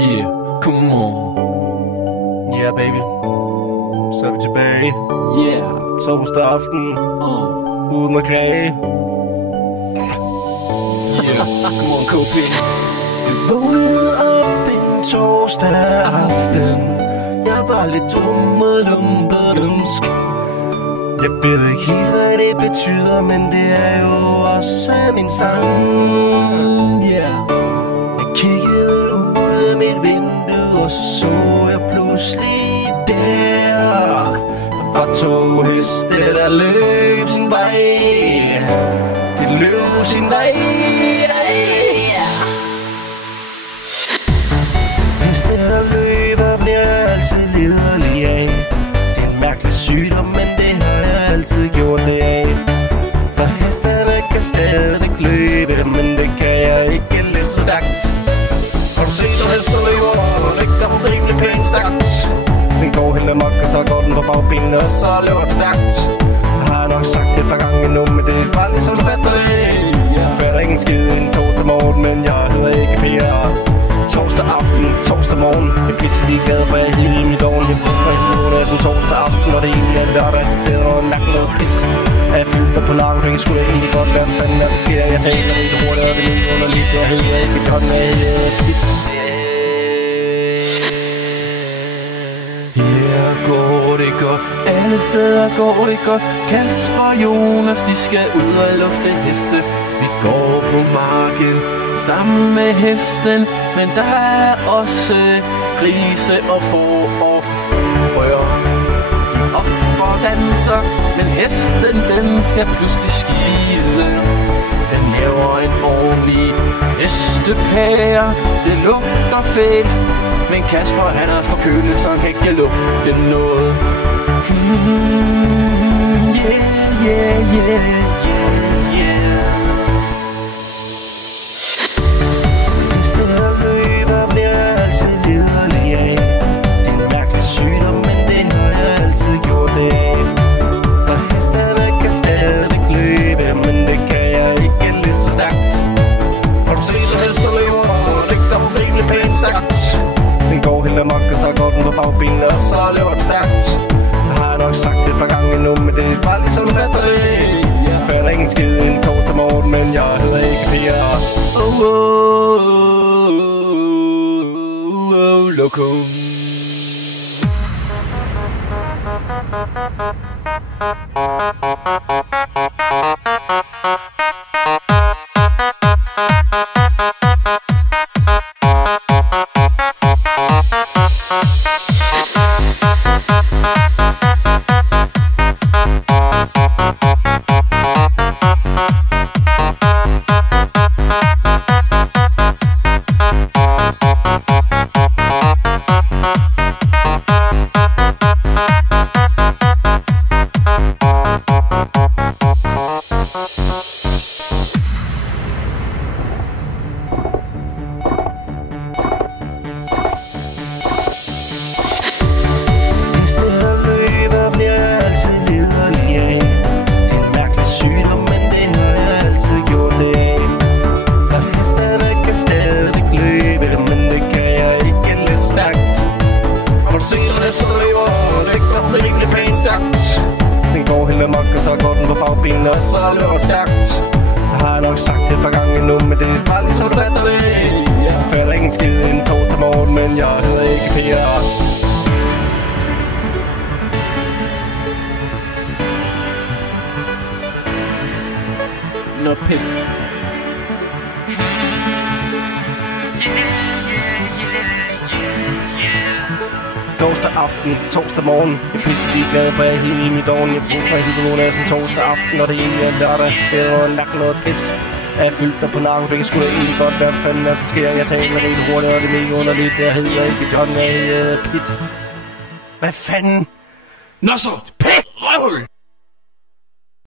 Yeah, come on. Yeah, baby. Så er vi tilbage. Yeah. Torsdag aften. Uden at klage. Yeah, come on, KP. Jeg vågnede op en torsdag aften. Jeg var lidt dum og lumpedensk. Jeg ved ikke helt, hvad det betyder, men det er jo også min sang. Yeah. Jeg kiggede ud af mit vindue, og så jeg pludselig der var to heste, der løb sin vej. De løb sin vej. Heste, der løber, bliver altid liderlig af. Det er en mærkelig sygdom, men det har jeg altid gjort det af. For hestene kan stadig løbe, men det kan jeg ikke lige så stærkt. Har du set, at hester løber, og ligger dem rimelig pænt stærkt. Den går helt amok, og så går den på bagbenene, og så løber den stærkt. Jeg har nok sagt det et par gange nu, men det er bare ligesom du fatter det. Jeg fatter ikke en skid en torsdag morgen, men jeg hedder ikke Per. Torsdag aften, torsdag morgen. Jeg bliver til ligeglad, for jeg er helt i mit ovn. Jeg får fra hele som torsdag aften, og det egentlig er lørdag. Det er noget mærke noget pis. Er jeg fyldt på narko, det skulle da egentlig godt være, hvad fanden der sker. Jeg taler ikke hurtigt, og det er underligt. Jeg hedder ikke John, jeg hedder pis. Her går det godt, alle steder går det godt. Kasper og Jonas, de skal ud og lufte heste. Vi går på marken sammen med hesten, men der er også grise og får og frøer. De op og danser, men hesten den skal pludselig skide. Den laver en ordentlig hestepære. Det lugter fedt, men Kasper han er forkølet, så han kan ikke lugte noget. Yeah, yeah, yeah, yeah, yeah. Heste, der løber, bliver altid liderlig af. Det er en mærkelig sygdom, men det har jeg altid gjort det af. For hestene kan stadig løbe, men det kan jeg ikke lige så stærkt. Har du set, at hester løber, og ligger dem rimelig pænt stærkt. Den går helt amok, og så går den på bagbenene, og så løber den stærkt. Jeg har nok sagt det et par gange nu, men det er bare ligesom du fatter det. Jeg fatter ikke en skid en torsdag morgen, men jeg hedder ikke Per. Loco. Den går helt amok, og så går den på bagbenene, og så løber den stærkt. Jeg har nok sagt det et par gange nu, men det er bare ligesom du fatter det. Jeg fatter ikke en skid en torsdag morgen, men jeg hedder ikke Per. Noget pis. Torsdag aften, torsdag morgen. Jeg er pisse ligeglad, for jeg er helt i mit ovn. Jeg bruger fra hele nogen af sådan torsdag aften, og det egentlig er lørdag. Det er noget mærke noget pis. Jeg er fyldt der på narko, det kan sgu da egentlig godt være, hvad fanden der sker. Jeg taler rigtig hurtigt, og det er mega underligt. Jeg hedder ikke John, jeg hedder Pit. Hvad fanden? Nå så, pæt røvhul!